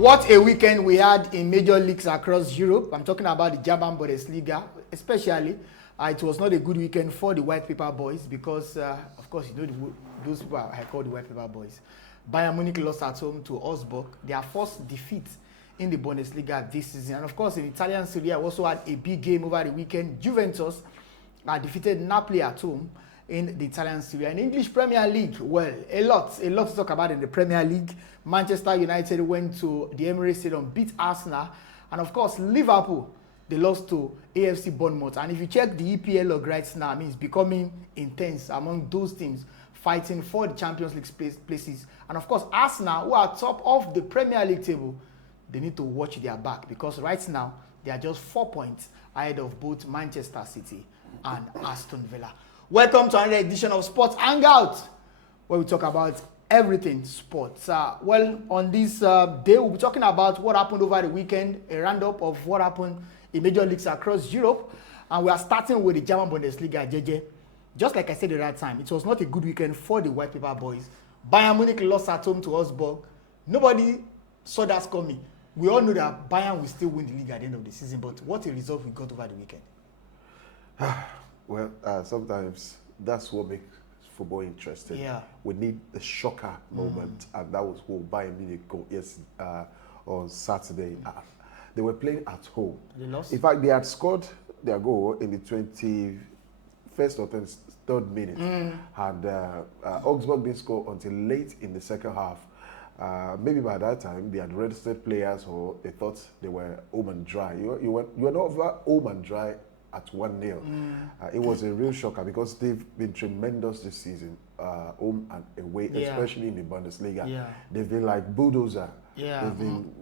What a weekend we had in major leagues across Europe. I'm talking about the German Bundesliga, especially. It was not a good weekend for the White Paper Boys because, of course, you know those people are called the White Paper Boys. Bayern Munich lost at home to Augsburg, their first defeat in the Bundesliga this season. And of course, in Italian Serie A, also had a big game over the weekend. Juventus defeated Napoli at home in the Italian Serie A. In English Premier League, well, a lot to talk about in the Premier League. Manchester United went to the Emirates Stadium, beat Arsenal, and of course, Liverpool, they lost to AFC Bournemouth. And if you check the EPL log right now, I mean, it's becoming intense among those teams fighting for the Champions League places. And of course, Arsenal, who are top of the Premier League table, they need to watch their back because right now, they are just 4 points ahead of both Manchester City and Aston Villa. Welcome to another edition of Sports Hangout, where we talk about everything sports. Well, on this day, we'll be talking about what happened over the weekend, a roundup of what happened in major leagues across Europe. And we are starting with the German Bundesliga, JJ. Just like I said at that time, it was not a good weekend for the White Paper Boys. Bayern Munich lost at home to Augsburg. Nobody saw that coming. We all know that Bayern will still win the league at the end of the season, but what a result we got over the weekend. Well, sometimes that's what makes football interesting. Yeah. We need a shocker moment, and that was what Bayern Munich got on Saturday. They were playing at home. They lost? In fact, they had scored their goal in the 21st or 23rd minute, and Augsburg didn't score until late in the second half. Maybe by that time, they had registered players, or they thought they were home and dry. You were not over home and dry at 1-0. It was a real shocker because they've been tremendous this season, home and away, especially in the Bundesliga. Yeah. They've been like bulldozer. Yeah. They've been,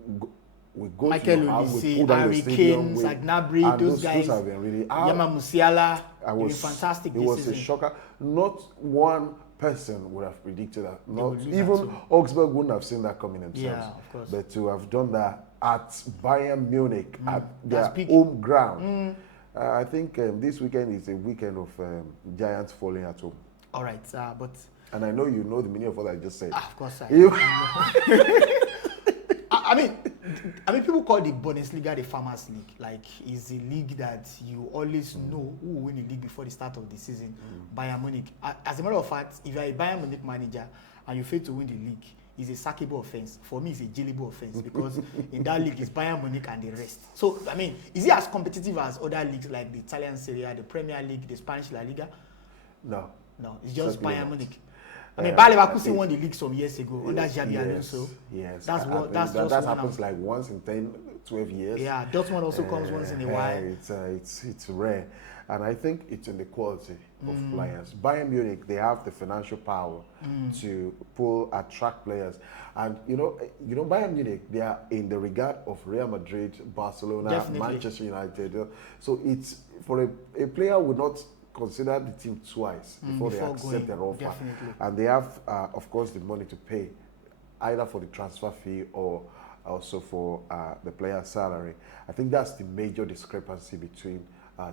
we go Michael to your house, we Olise, pull down Harry your stadium, Kane, Zagnabry, those guys, have been really, Yama Musiala, I they've was, been fantastic it this was season. a shocker. Not one person would have predicted that. Not would lose even that too. Augsburg wouldn't have seen that coming themselves. Yeah, of course. But to have done that at Bayern Munich, at their That's big. home ground, I think this weekend is a weekend of giants falling at home. All right, but And I know you know the meaning of what I just said. of course, You- I mean, people call the Bundesliga the Farmers League. Like, it's a league that you always know who will win the league before the start of the season. Bayern Munich. As a matter of fact, if you are a Bayern Munich manager and you fail to win the league, it's a sackable offense. For me, it's a jailable offense because in that league, it's Bayern Munich and the rest. So, I mean, is it as competitive as other leagues like the Italian Serie A, the Premier League, the Spanish La Liga? No. No, it's just Certainly Bayern not. Munich. I mean, Bayer Leverkusen won the league some years ago under Xabi Yes, Alonso. yes. That's I what think that's that just one happens of- like once in 10, 12 years. Yeah, Dortmund also comes once in a while. It's rare, and I think it's in the quality of players. Bayern Munich, they have the financial power to attract players, and you know Bayern Munich, they are in the regard of Real Madrid, Barcelona, Definitely. Manchester United. So it's for a player would not consider the team twice before they before accept going, their offer, definitely. and they have, of course, the money to pay either for the transfer fee or also for the player's salary. I think that's the major discrepancy between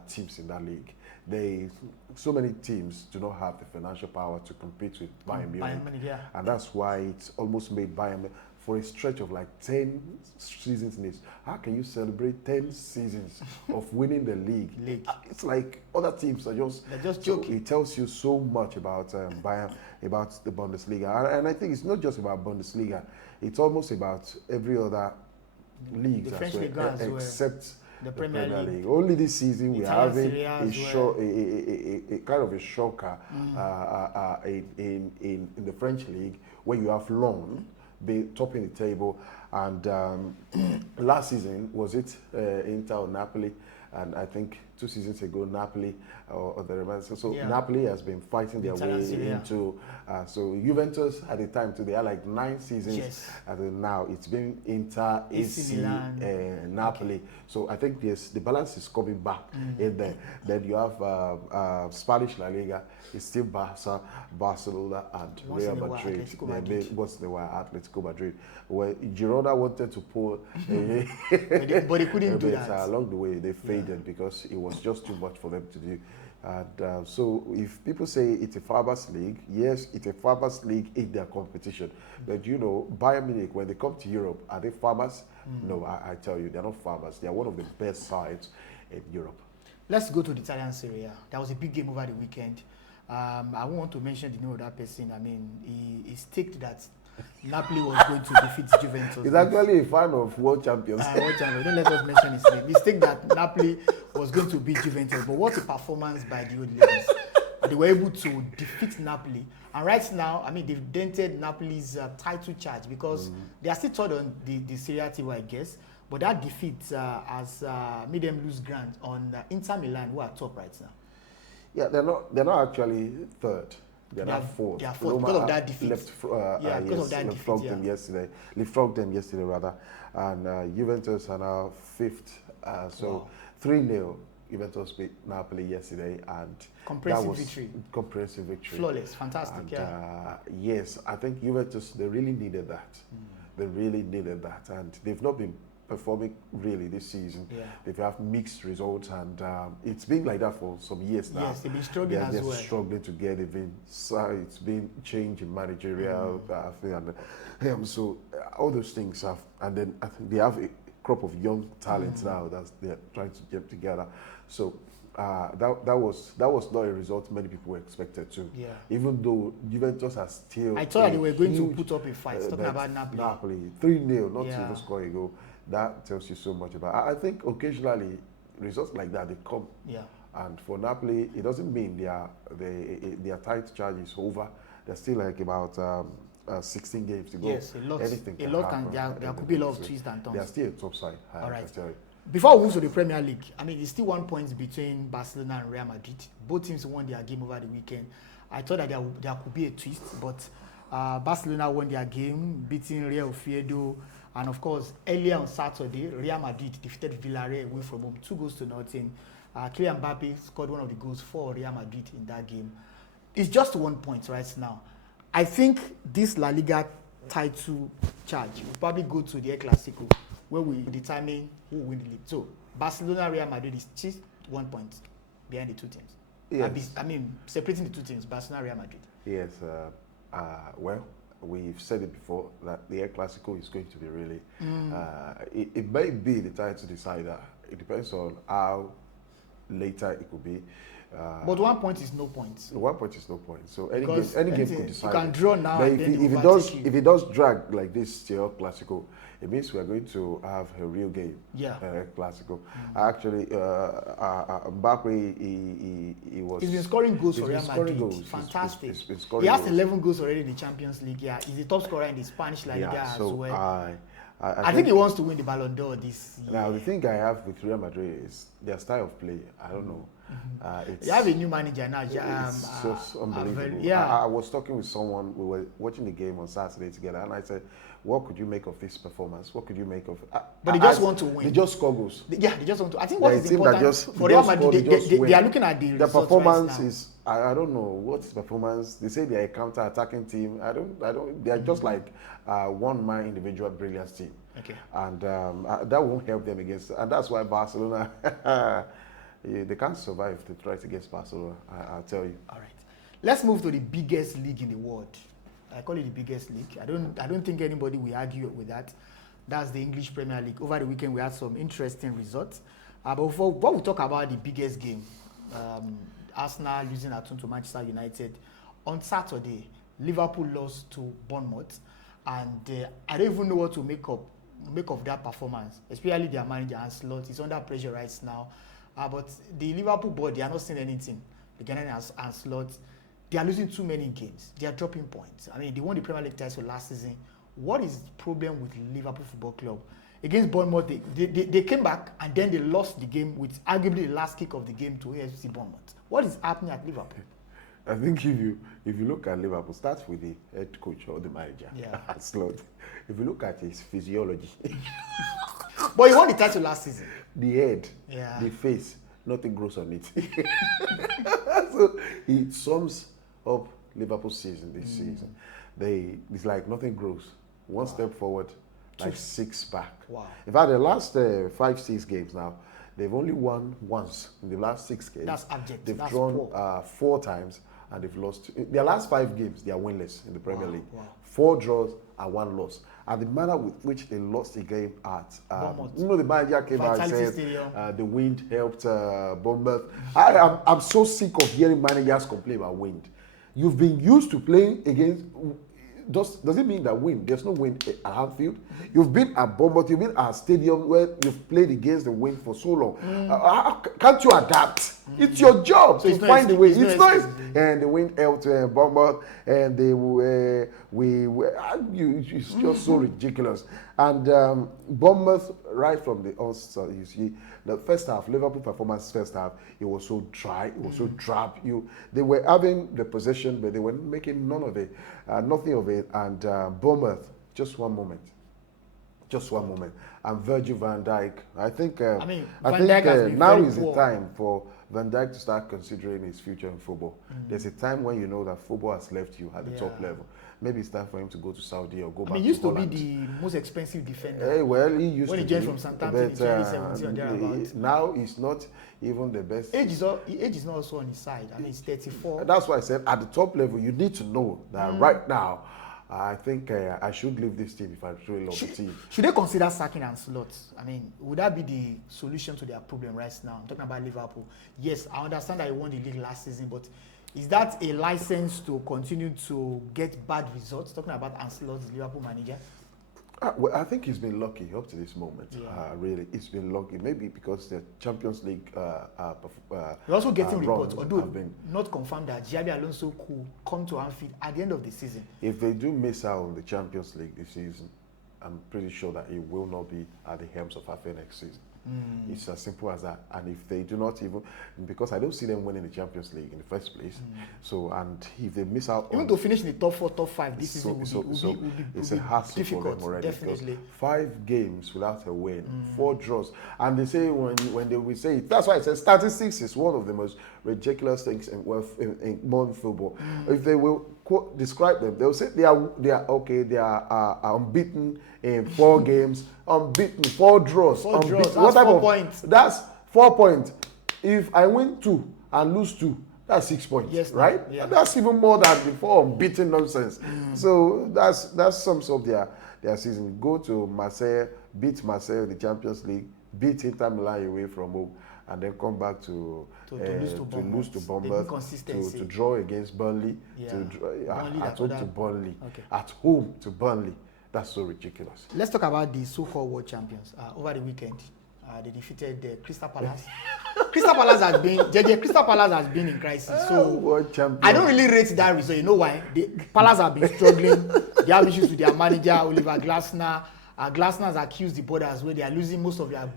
teams in that league. So many teams do not have the financial power to compete with Bayern Munich. Bayern Munich, yeah. And that's why it's almost made Bayern Munich, for a stretch of like 10 seasons in this. How can you celebrate 10 seasons of winning the league? It's like other teams are just... They're just so joking. it tells you so much about Bayern, about the Bundesliga. And I think it's not just about Bundesliga. It's almost about every other league The as French well, Ligue 1 as well. except The Premier League. Only this season we're Italian having Serie A a as well. a kind of a shocker in the French league where you have Lyon be topping the table, and last season was it Inter or Napoli, and I think 2 seasons ago Napoli or the rest. So Yeah. Napoli has been fighting their Italian way Serie A. into. So Juventus at the time, they had like 9 seasons. Yes. And now it's been Inter, AC, Milan. Napoli. So I think the balance is coming back in there. Then you have Spanish La Liga. It's still Barcelona, and Once Real in a while, Madrid. Atletico Madrid. Once in a while, Atletico Madrid. Well, Girona wanted to pull, But they couldn't do but, that. along the way, they failed needed because it was just too much for them to do. And so if people say it's a farmers league, yes, it's a farmers league in their competition. But you know, Bayern Munich, when they come to Europe, are they farmers? No, I tell you, they're not farmers. They are one of the best sides in Europe. Let's go to the Italian Serie A. There was a big game over the weekend. I won't want to mention the name of that person. I mean, he staked that Napoli was going to defeat Juventus. He's actually a fan of world champions. World champions. Don't let us mention his name. He staked that Napoli was going to beat Juventus. But what a performance by the old ladies. They were able to defeat Napoli. And right now, I mean, they've dented Napoli's title charge because they are still third on the Serie A table, I guess. But that defeat has made them lose ground on Inter Milan, who are top right now. Yeah, they're not actually third. They're not fourth. They are fourth because of that defeat. Because of that defeat. Leapfrogged them yesterday, rather. And Juventus are now fifth. So 3-0. Juventus beat Napoli yesterday, and comprehensive victory. Flawless, fantastic, and, yes, I think Juventus, they really needed that. They really needed that, and they've not been performing really this season. They've had mixed results, and it's been like that for some years now. Yes, they've been struggling as well. They're struggling to get even. So it's been change in managerial thing, and so all those things have, and then I think they have a crop of young talents now that they're trying to get together. So that was not a result many people were expected to. Even though Juventus are still. I thought they were going to put up a fight. Talking about Napoli. Napoli 3-0, not to even score a goal. That tells you so much about. I think occasionally results like that they come. And for Napoli, it doesn't mean their title charge is over. They're still like about 16 games to go. Yes, a lot. Anything a lot can there could be a lot of twists and turns. They're still a top side. All right. I tell you. Before we move to the Premier League, I mean, it's still 1 point between Barcelona and Real Madrid. Both teams won their game over the weekend. I thought that there could be a twist, but Barcelona won their game, beating Real Oviedo. And of course, earlier on Saturday, Real Madrid defeated Villarreal away from home, 2-0. Kylian Mbappe scored one of the goals for Real Madrid in that game. It's just 1 point right now. I think this La Liga title charge will probably go to the El Clasico, where we determine who will win the league. So Barcelona, Real Madrid is just 1 point behind the two teams. Yes. I mean, separating the two teams, Barcelona, Real Madrid. Yes. Well, we've said it before that the El Clasico is going to be really. It may be the title decider. It depends on how later it could be. But 1 point is no point. 1 point is no point. So any game could decide. You can draw now. But and if it does drag like this till Clasico, it means we are going to have a real game. Clasico. Actually, Mbappe, he's been scoring goals for Real Madrid. Fantastic. He has 11 goals already in the Champions League. He's the top scorer in the Spanish La Liga as well. I think he wants to win the Ballon d'Or this year. Now, the thing I have with Real Madrid is their style of play. I don't know. They have a new manager now. It's just unbelievable. I was talking with someone, we were watching the game on Saturday together, and I said, what could you make of this performance? What could you make of But they just want to win. They just score goals. They just want to. I think what is important for Real Madrid, they are looking at the performance right now. is, I don't know what's performance. They say they're a counter-attacking team. I don't. They're just like one-man individual brilliance team. Okay. And that won't help them against, and that's why Barcelona, they can't survive the threat against Barcelona, I'll tell you. All right. Let's move to the biggest league in the world. I call it the biggest league. I don't think anybody will argue with that. That's the English Premier League. Over the weekend, we had some interesting results. But before we talk about the biggest game, Arsenal losing at home to Manchester United. On Saturday, Liverpool lost to Bournemouth. And I don't even know what to make of that performance, especially their manager, Arne Slot. He's under pressure right now. But the Liverpool board, they are not seeing anything. Beginning as Arne Slot, they are losing too many games. They are dropping points. I mean, they won the Premier League title last season. What is the problem with Liverpool Football Club? Against Bournemouth, they came back and then they lost the game with arguably the last kick of the game to AFC Bournemouth. What is happening at Liverpool? I think if you look at Liverpool, start with the head coach or the manager, Slot. If you look at his physiology, but he won the title last season. The head, the face, nothing grows on it. So it sums up Liverpool's season this season. It's like nothing grows. One step forward, like 6 back. Wow. In fact, the last 5-6 games now, They've only won once in the last 6 games. That's abject. They've That's drawn poor. 4 times, and they've lost. Their last 5 games, they are winless in the Premier Wow, League. wow. 4 draws and 1 loss. And the manner with which they lost the game at, Bournemouth. the manager came out and Vitality said Stadium. the wind helped Bournemouth. I'm so sick of hearing managers complain about wind. You've been used to playing against. Does it mean that wind? There's no wind at Anfield. You've been at Bournemouth. You've been at a stadium where you've played against the wind for so long. Can't you adapt? It's your job So to it's no find the way. excuse. It's It's no nice. excuse. And the wind helped Bournemouth, and they were it's just so ridiculous. And Bournemouth, right from the onset, you see the first half, Liverpool performance first half, it was so dry, it was so drab. They were having the possession, but they were making nothing of it. And Bournemouth, just one moment. And Virgil van Dijk, I think Van Dijk has been now very is the poor. time for Van Dijk to start considering his future in football. There's a time when you know that football has left you at the top Yeah. level. Maybe it's time for him to go to Saudi or go back I mean, he to used to Holland. be the most expensive defender. Well, he used When to he joined be, from Southampton in but, 2017 or thereabouts. now he's not even the best. Age is not also on his side. I mean, he's 34. That's why I said at the top level, you need to know that right now, I think I should leave this team if I truly love the team. Should they consider sacking Ancelotti? I mean, would that be the solution to their problem right now? I'm talking about Liverpool. Yes, I understand that he won the league last season, but is that a license to continue to get bad results? Talking about Ancelotti, Liverpool manager. Well, I think he's been lucky up to this moment. Yeah. Really, he's been lucky. Maybe because the Champions League. We're also getting reports, runs although have been. not confirmed, that Xabi Alonso could come to Anfield at the end of the season. If they do miss out on the Champions League this season, I'm pretty sure that he will not be at the helms of FA next season. It's as simple as that. And if they do not even, because I don't see them winning the Champions League in the first place. So, and if they miss out Even on, to finish in the top 4, top 5 this season it's would a be hassle for difficult, them already. definitely. Because 5 games without a win, 4 draws, and they say when they will say it, that's why I said statistics is one of the most ridiculous things in modern football. If they will describe them, they will say they are okay. They are unbeaten in 4 games, unbeaten 4 draws. 4 draws. Unbeaten. That's 4 points. That's 4 points. If I win 2 and lose 2, that's 6 points, Yes, right? yeah. That's even more than before unbeaten nonsense. So that sums up their season. Go to Marseille, beat Marseille in the Champions League, beat Inter Milan away from home, and then come back to lose to Bournemouth, to draw against Burnley, Yeah. to draw, Burnley, at home to Burnley, Okay. at home to Burnley. That's so ridiculous. Let's talk about the so-called world champions. Over the weekend, they defeated Crystal Palace. Crystal Palace has been in crisis. So World champion. I don't really rate that result. You know why? The Palace have been struggling. They have issues with their manager, Oliver Glasner. Glasner has accused the board as well. They are losing most of their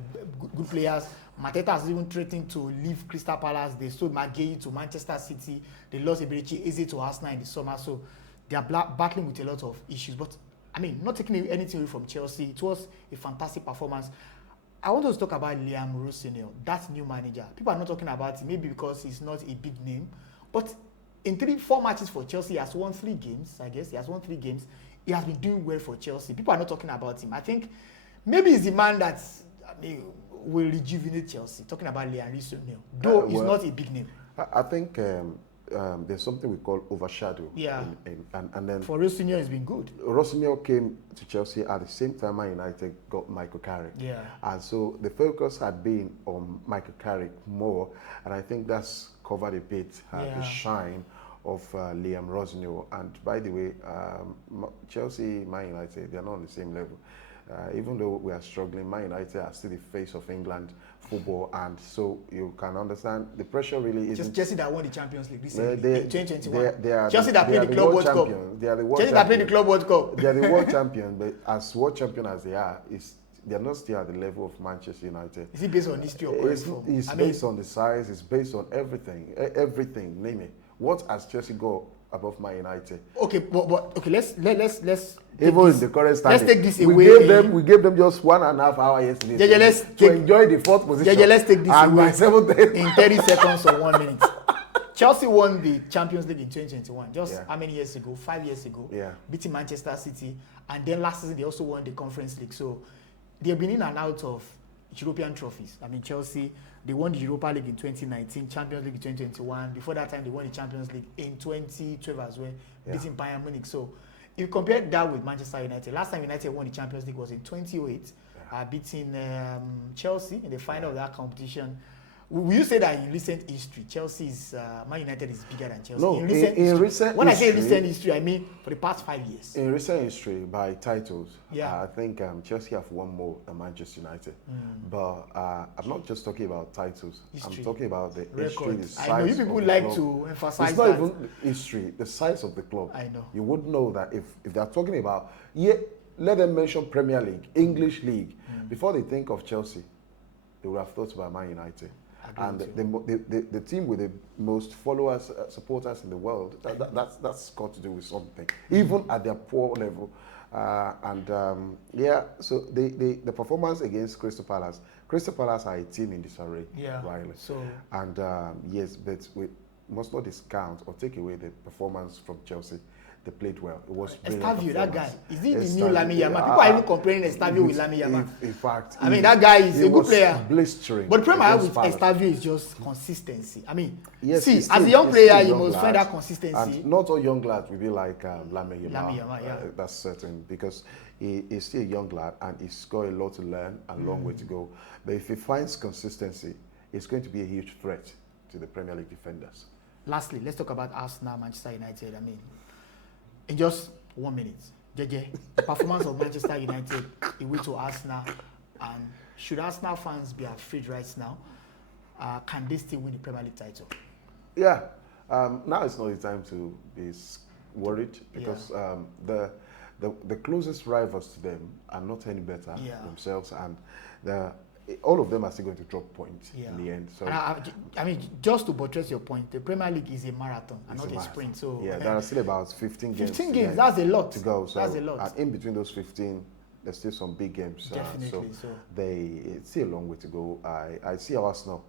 good players. Mateta has even threatened to leave Crystal Palace. They sold McGahey to Manchester City. They lost Eberechi Eze to Arsenal in the summer. So they are battling with a lot of issues. But I mean, not taking anything away from Chelsea, it was a fantastic performance. I want us to talk about Liam Rossinier, that new manager. People are not talking about him, maybe because he's not a big name. But in 4 matches for Chelsea, he has won 3 games, I guess. He has won 3 games. He has been doing well for Chelsea. People are not talking about him. I think maybe he's the man that will rejuvenate Chelsea. Talking about Liam Rossinier, though he's not a big name. I think there's something we call overshadow. Yeah. And then For Rossinier, it's been good. Rossinier came to Chelsea at the same time Man United got Michael Carrick. Yeah. And so the focus had been on Michael Carrick more, and I think that's covered a bit the shine of Liam Rossinier. And by the way, Chelsea, Man United, they're not on the same level. Even though we are struggling, Man United are still the face of England football, and so you can understand the pressure really isn't. Just Chelsea that won the Champions League this Well, season, they- in 2021. they are Chelsea that they played are the Club World Cup. champions. They are the world Chelsea that played the champions. Club World Cup. They are the world champion, but as world champion as they are, they're not still at the level of Manchester United. Is it based on history or current form? It's based on the size. It's based on everything. Everything. Name it. What has Chelsea got above Man United? Okay, but okay, let's Even in the current standing, take this we away. We gave them just 1.5 hours yesterday JJ, let's to take- enjoy the 4th position. JJ, let's take this and away by 7:30. in 30 seconds or 1 minute. Chelsea won the Champions League in 2021. Just how many years ago? 5 years ago. Yeah. Beating Manchester City, and then last season they also won the Conference League. So they've been in and out of European trophies. I mean, Chelsea, they won the Europa League in 2019, Champions League in 2021. Before that time, they won the Champions League in 2012 as well, beating Bayern Munich. So, if you compare that with Manchester United, last time United won the Champions League was in 2008, beating Chelsea in the final of that competition. Will you say that in recent history, Man United is bigger than Chelsea? No, in recent history, when I say recent history, I mean for the past 5 years. In recent history, by titles, I think Chelsea have won more than Manchester United. But I'm not just talking about titles. History. I'm talking about the Record. history, the size. I know you people like club. to emphasize It's not that. even history, the size of the club. I know. You would know that if they're talking about, let them mention Premier League, English League. Before they think of Chelsea, they would have thought about Man United. And the team with the most followers, supporters in the world, that's got to do with something, even at their poor level. So the performance against Crystal Palace are a team in disarray, Riley. So, and yes, but we must not discount or take away the performance from Chelsea. They played well. It was Estavio, that guy. Is he the new Lamine Yamal? People are even comparing Estavio with Lamine Yamal. In fact, I mean, that guy is a good player. Blistering. But the problem I have with Estavio is just consistency. I mean, yes, see, as a young player, you must find that consistency. And not all young lads will be like Lamine Yamal. Lamine Yamal, that's certain, because he's still a young lad and he's got a lot to learn and a long way to go. But if he finds consistency, it's going to be a huge threat to the Premier League defenders. Lastly, let's talk about Arsenal, Manchester United. I mean, in just 1 minute, JJ, the performance of Manchester United away to Arsenal, and should Arsenal fans be afraid right now? Can they still win the Premier League title? Yeah, now it's not the time to be worried, because the closest rivals to them are not any better themselves, and all of them are still going to drop points in the end. So I mean, just to buttress your point, the Premier League is a marathon and not a sprint. So there are still about 15 games. 15 games, that's a lot to go. So that's a lot. And in between those 15, there's still some big games. Definitely. It's still a long way to go. I see Arsenal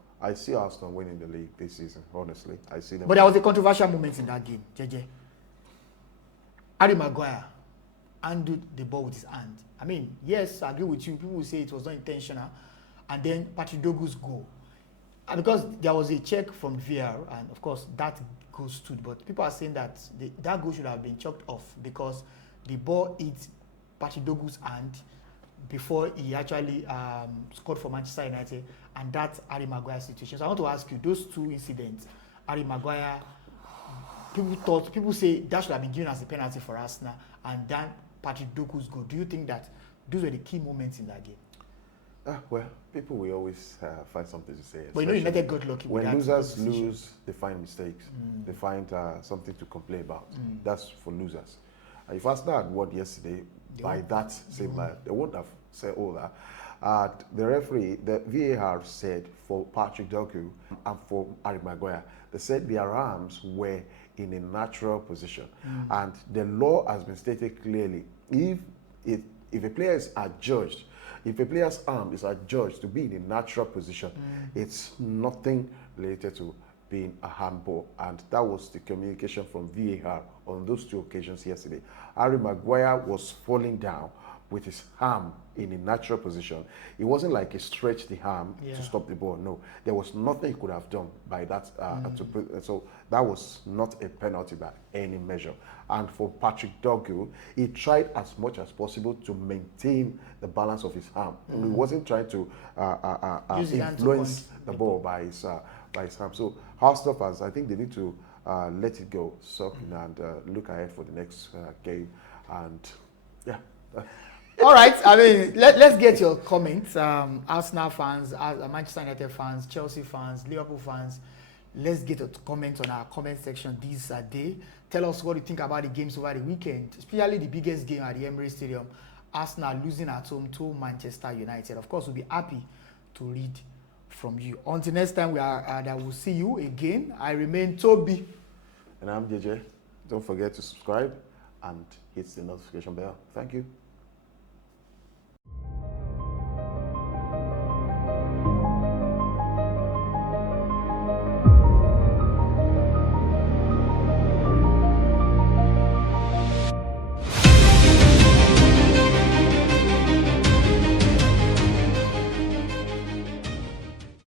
winning the league this season. Honestly, I see them. But there was a controversial moment in that game, JJ. Harry Maguire handled the ball with his hand. I mean, yes, I agree with you. People will say it was not intentional. And then Patrick Dogu's goal. And because there was a check from VAR, and of course that goal stood, but people are saying that that goal should have been chalked off because the ball hit Patrick Dogu's hand before he actually scored for Manchester United, and that Harry Maguire situation. So I want to ask you, those two incidents, Harry Maguire, people say that should have been given as a penalty for Arsenal, and then Patrick Dogu's goal. Do you think that those were the key moments in that game? Well, people will always find something to say. But you know, United got lucky. When losers lose, they find mistakes. They find something to complain about. That's for losers. If Arsenal had won yesterday by that same line, they wouldn't have said all that. The referee, the VAR said for Patrick Dogu and for Harry Maguire, they said their arms were in a natural position. And the law has been stated clearly. If a player is adjudged, if a player's arm is adjudged to be in a natural position, it's nothing related to being a handball. And that was the communication from VAR on those two occasions yesterday. Harry Maguire was falling down with his arm in a natural position. It wasn't like he stretched the arm to stop the ball. No, there was nothing he could have done by that. So that was not a penalty by any measure. And for Patrick Dogu, he tried as much as possible to maintain the balance of his arm. He wasn't trying to influence the ball by his arm. So Arsenal fans, I think they need to let it go, and look ahead for the next game. And yeah. All right. I mean, let's get your comments. Arsenal fans, Manchester United fans, Chelsea fans, Liverpool fans. Let's get a comment on our comment section this day. Tell us what you think about the games over the weekend, especially the biggest game at the Emirates Stadium. Arsenal losing at home to Manchester United. Of course, we'll be happy to read from you. Until next time, we'll see you again. I remain Toby. And I'm JJ. Don't forget to subscribe and hit the notification bell. Thank you.